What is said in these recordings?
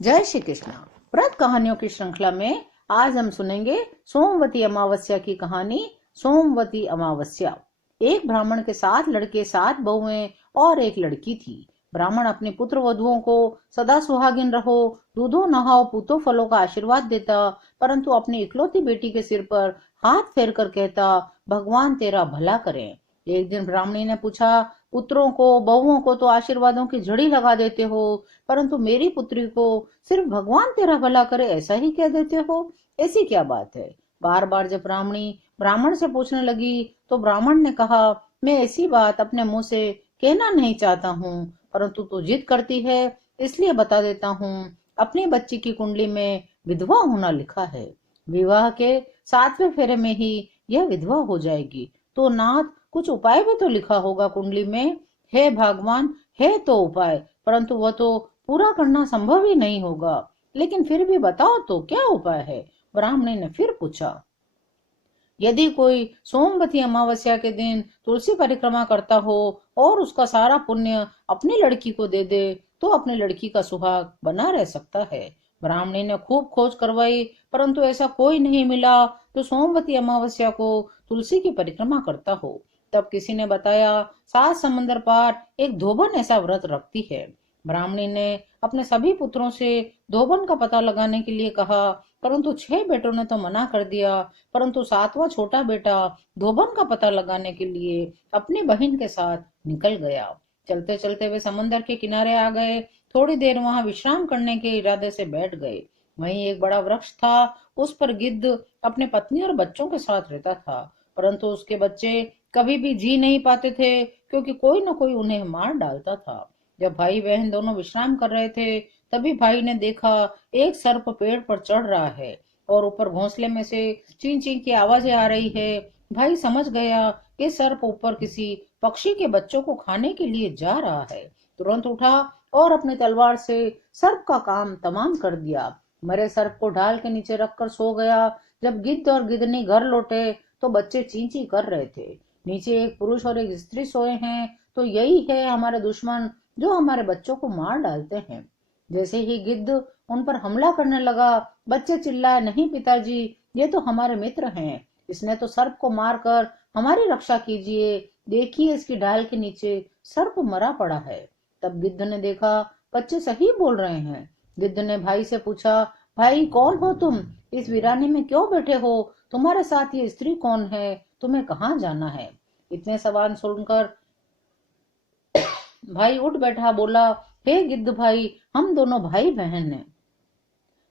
जय श्री कृष्ण। व्रत कहानियों की श्रृंखला में आज हम सुनेंगे सोमवती अमावस्या की कहानी। सोमवती अमावस्या। एक ब्राह्मण के 7 लड़के 7 बहुएं और एक लड़की थी। ब्राह्मण अपने पुत्र वधुओं को सदा सुहागिन रहो, दूधो नहाओ, पूतो फलों का आशीर्वाद देता, परंतु अपनी इकलौती बेटी के सिर पर हाथ फेर कर कहता, भगवान तेरा भला करें। एक दिन ब्राह्मणी ने पूछा, पुत्रों को बहुओं को तो आशीर्वादों की झड़ी लगा देते हो, परंतु मेरी पुत्री को सिर्फ भगवान तेरा भला करे ऐसा ही कह देते हो, ऐसी क्या बात है। बार बार जब ब्राह्मणी ब्राह्मण से पूछने लगी तो ब्राह्मण ने कहा, मैं ऐसी बात अपने मुंह से कहना नहीं चाहता हूँ, परंतु तू जिद करती है इसलिए बता देता हूँ। अपनी बच्ची की कुंडली में विधवा होना लिखा है। विवाह के 7वें फेरे में ही यह विधवा हो जाएगी। तो नाथ, कुछ उपाय भी तो लिखा होगा कुंडली में। हे भगवान, है तो उपाय, परंतु वह तो पूरा करना संभव ही नहीं होगा। लेकिन फिर भी बताओ तो क्या उपाय है। ब्राह्मणी ने फिर पूछा। यदि कोई सोमवती अमावस्या के दिन तुलसी परिक्रमा करता हो और उसका सारा पुण्य अपनी लड़की को दे दे तो अपनी लड़की का सुहाग बना रह सकता है। ब्राह्मणी ने खूब खोज करवाई, परंतु ऐसा कोई नहीं मिला जो सोमवती अमावस्या को तुलसी की परिक्रमा करता हो। तब किसी ने बताया, 7 समंदर पार एक धोबन ऐसा व्रत रखती है। ब्राह्मणी ने अपने सभी पुत्रों से धोबन का पता लगाने के लिए कहा, परंतु 6 बेटों ने तो मना कर दिया। परंतु 7वां छोटा बेटा धोबन का पता लगाने के लिए अपनी बहन के साथ निकल गया। चलते चलते वे समंदर के किनारे आ गए। थोड़ी देर वहां विश्राम करने के इरादे से बैठ गए। वहीं एक बड़ा वृक्ष था, उस पर गिद्ध अपने पत्नी और बच्चों के साथ रहता था, परंतु उसके बच्चे कभी भी जी नहीं पाते थे, क्योंकि कोई न कोई उन्हें मार डालता था। जब भाई बहन दोनों विश्राम कर रहे थे, तभी भाई ने देखा एक सर्प पेड़ पर चढ़ रहा है और ऊपर घोंसले में से चीं चीं की आवाजें आ रही है। भाई समझ गया कि सर्प ऊपर किसी पक्षी के बच्चों को खाने के लिए जा रहा है। तुरंत उठा और अपनी तलवार से सर्प का काम तमाम कर दिया। मरे सर्प को ढाल के नीचे रखकर सो गया। जब गिद्ध और गिद्धनी घर लौटे तो बच्चे चीं चीं कर रहे थे। नीचे एक पुरुष और एक स्त्री सोए हैं, तो यही है हमारे दुश्मन जो हमारे बच्चों को मार डालते हैं। जैसे ही गिद्ध उन पर हमला करने लगा, बच्चे चिल्लाए, नहीं पिताजी, ये तो हमारे मित्र हैं, इसने तो सर्प को मारकर हमारी रक्षा कीजिए, देखिए इसकी ढाल के नीचे सर्प मरा पड़ा है। तब गिद्ध ने देखा बच्चे सही बोल रहे हैं। गिद्ध ने भाई से पूछा, भाई कौन हो तुम, इस वीरानी में क्यों बैठे हो, तुम्हारे साथ ये स्त्री कौन है, तुम्हें कहाँ जाना है। इतने सवाल सुनकर भाई उठ बैठा, बोला, हे गिद्ध भाई, हम दोनों भाई बहन हैं,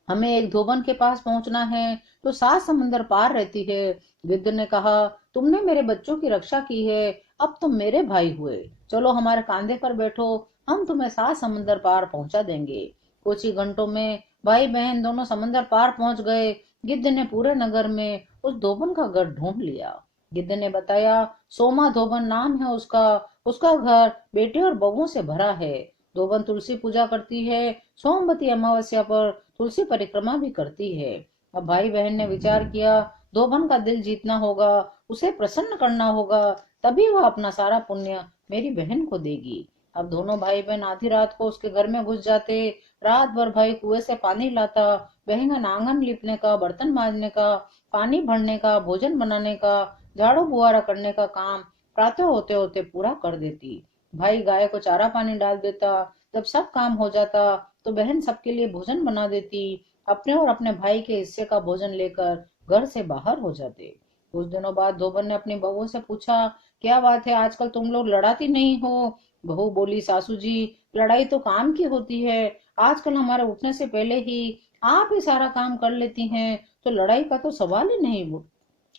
हमें एक धोबन के पास पहुंचना है तो 7 समंदर पार रहती है। गिद्ध ने कहा, तुमने मेरे बच्चों की रक्षा की है, अब तुम मेरे भाई हुए, चलो हमारे कांधे पर बैठो, हम तुम्हें 7 समंदर पार पहुंचा देंगे। कुछ ही घंटों में भाई बहन दोनों समंदर पार पहुंच गए। गिद्ध ने पूरे नगर में उस धोबन का घर ढूंढ लिया। गिद्ध ने बताया, सोमा धोबन नाम है उसका, उसका घर बेटे और बहुओं से भरा है। धोबन तुलसी पूजा करती है, सोमवती अमावस्या पर तुलसी परिक्रमा भी करती है। अब भाई बहन ने विचार किया, धोबन का दिल जीतना होगा, उसे प्रसन्न करना होगा, तभी वह अपना सारा पुण्य मेरी बहन को देगी। अब दोनों भाई बहन आधी रात को उसके घर में घुस जाते। रात भर भाई कुएं से पानी लाता, बहन आंगन लीपने का, बर्तन मांजने का, पानी भरने का, भोजन बनाने का, झाड़ू बुआरा करने का काम प्रातः होते होते पूरा कर देती। भाई गाय को चारा पानी डाल देता। जब सब काम हो जाता तो बहन सबके लिए भोजन बना देती। अपने और अपने भाई के हिस्से का भोजन लेकर घर से बाहर हो जाते। कुछ दिनों बाद धोबन ने अपनी बहू से पूछा, क्या बात है, आजकल तुम लोग लड़ाती नहीं हो। बहू बोली, सासू जी, लड़ाई तो काम की होती है, आजकल हमारे उठने से पहले ही आप ही सारा काम कर लेती हैं, तो लड़ाई का तो सवाल ही नहीं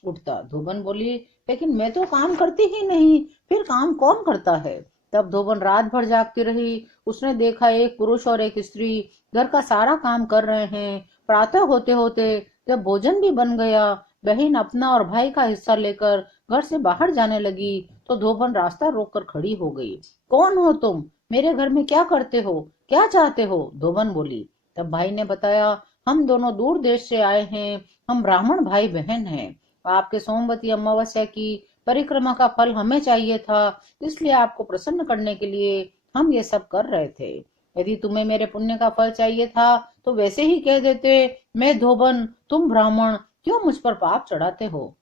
उठता। धोबन बोली, लेकिन मैं तो काम करती ही नहीं, फिर काम कौन करता है। तब धोबन रात भर जागती रही। उसने देखा एक पुरुष और एक स्त्री घर का सारा काम कर रहे हैं। प्रातः होते होते जब भोजन भी बन गया, बहन अपना और भाई का हिस्सा लेकर घर से बाहर जाने लगी तो धोबन रास्ता रोककर खड़ी हो गई। कौन हो तुम, मेरे घर में क्या करते हो, क्या चाहते हो, धोबन बोली। तब भाई ने बताया, हम दोनों दूर देश से आए हैं, हम ब्राह्मण भाई बहन हैं, आपके सोमवती अमावस्या की परिक्रमा का फल हमें चाहिए था, इसलिए आपको प्रसन्न करने के लिए हम ये सब कर रहे थे। यदि तुम्हें मेरे पुण्य का फल चाहिए था तो वैसे ही कह देते, मैं धोबन, तुम ब्राह्मण, क्यों मुझ पर पाप चढ़ाते हो।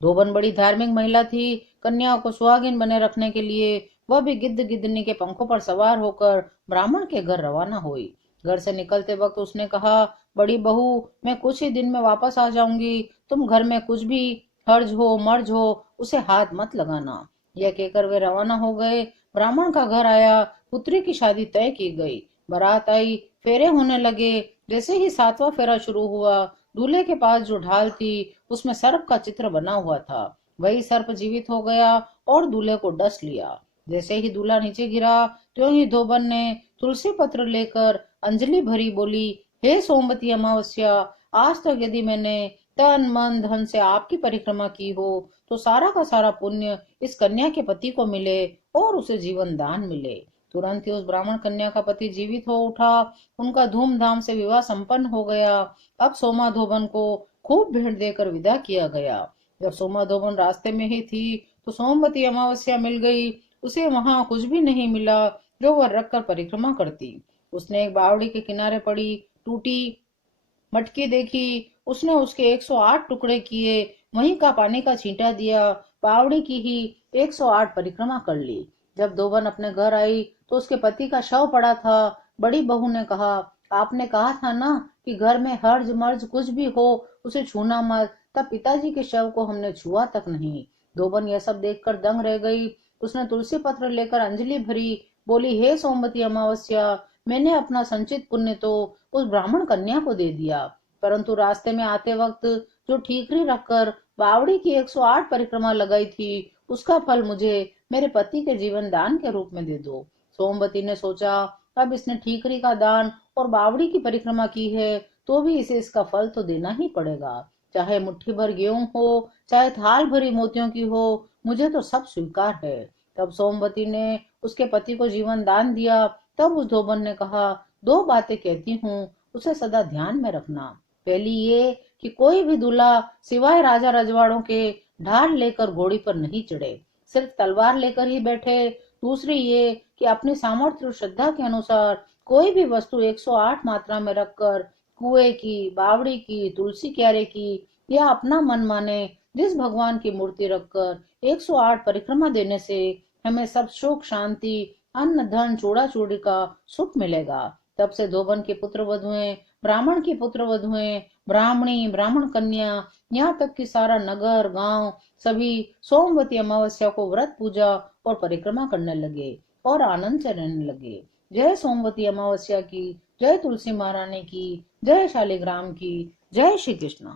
धोबन बड़ी धार्मिक महिला थी। कन्याओं को सुहागिन बने रखने के लिए वह भी गिद्ध गिद्धनी के पंखों पर सवार होकर ब्राह्मण के घर रवाना हुई। घर से निकलते वक्त उसने कहा, बड़ी बहू, मैं कुछ ही दिन में वापस आ जाऊंगी, तुम घर में कुछ भी हर्ज हो मर्ज हो उसे हाथ मत लगाना। यह कहकर वे रवाना हो गए। ब्राह्मण का घर आया, पुत्री की शादी तय की गई, बारात आई, फेरे होने लगे। जैसे ही सातवां फेरा शुरू हुआ, दूल्हे के पास जो ढाल थी उसमें सर्प का चित्र बना हुआ था। वही सर्प जीवित हो गया और दूल्हे को डस लिया। जैसे ही दूल्हा नीचे गिरा, त्यों ही धोबन ने तुलसी पत्र लेकर अंजलि भरी, बोली, हे सोमवती अमावस्या, आज तक यदि मैंने तन मन धन से आपकी परिक्रमा की हो तो सारा का सारा पुण्य इस कन्या के पति को मिले और उसे जीवन दान मिले। तुरंत ही उस ब्राह्मण कन्या का पति जीवित हो उठा। उनका धूमधाम से विवाह संपन्न हो गया। अब सोमा धोबन को खूब भेंट देकर विदा किया गया। जब सोमा धोबन रास्ते में ही थी तो सोमवती अमावस्या मिल गई। उसे वहां कुछ भी नहीं मिला जो वह रखकर परिक्रमा करती। उसने एक बावड़ी के किनारे पड़ी टूटी मटकी देखी। उसने उसके 108 टुकड़े किए, वहीं का पानी का छींटा दिया, बावड़ी की ही 108 परिक्रमा कर ली। जब धोबन अपने घर आई तो उसके पति का शव पड़ा था। बड़ी बहू ने कहा, आपने कहा था ना कि घर में हर्ज मर्ज कुछ भी हो उसे छूना मत। तब पिताजी के शव को हमने छुआ तक नहीं। धोबन यह सब देखकर दंग रह गई। उसने तुलसी पत्र लेकर अंजलि भरी, बोली, हे सोमवती अमावस्या, मैंने अपना संचित पुण्य तो उस ब्राह्मण कन्या को दे दिया, परंतु रास्ते में आते वक्त जो ठीकरी रखकर बावड़ी की 108 परिक्रमा लगाई थी उसका फल मुझे मेरे पति के जीवन दान के रूप में दे दो। सोमवती ने सोचा, अब इसने ठीकरी का दान और बावड़ी की परिक्रमा की है तो भी इसे इसका फल तो देना ही पड़ेगा। चाहे मुट्ठी भर गेहूं हो, चाहे थाल भरी मोतियों की हो, मुझे तो सब स्वीकार है। तब सोमवती ने उसके पति को जीवन दान दिया। तब उस धोबन ने कहा, दो बातें कहती हूँ, उसे सदा ध्यान में रखना। पहली ये कि कोई भी दूल्हा सिवाय राजा रजवाड़ों के ढाल लेकर घोड़ी पर नहीं चढ़े, सिर्फ तलवार लेकर ही बैठे। दूसरी ये कि अपनी सामर्थ्य और श्रद्धा के अनुसार कोई भी वस्तु 108 मात्रा में रखकर कुएं की, बावड़ी की, तुलसी क्यारे की या अपना मन माने जिस भगवान की मूर्ति रखकर 108 परिक्रमा देने से हमें सब सुख शांति, अन्न धन चूड़ा चूड़ी का सुख मिलेगा। तब से धोबन की पुत्र वधुएं, ब्राह्मण की पुत्र वधुएं, ब्राह्मणी, ब्राह्मण कन्या, यहाँ तक कि सारा नगर गांव सभी सोमवती अमावस्या को व्रत पूजा और परिक्रमा करने लगे और आनंद से रहने लगे। जय सोमवती अमावस्या की, जय तुलसी महारानी की, जय शालिग्राम की, जय श्री कृष्ण।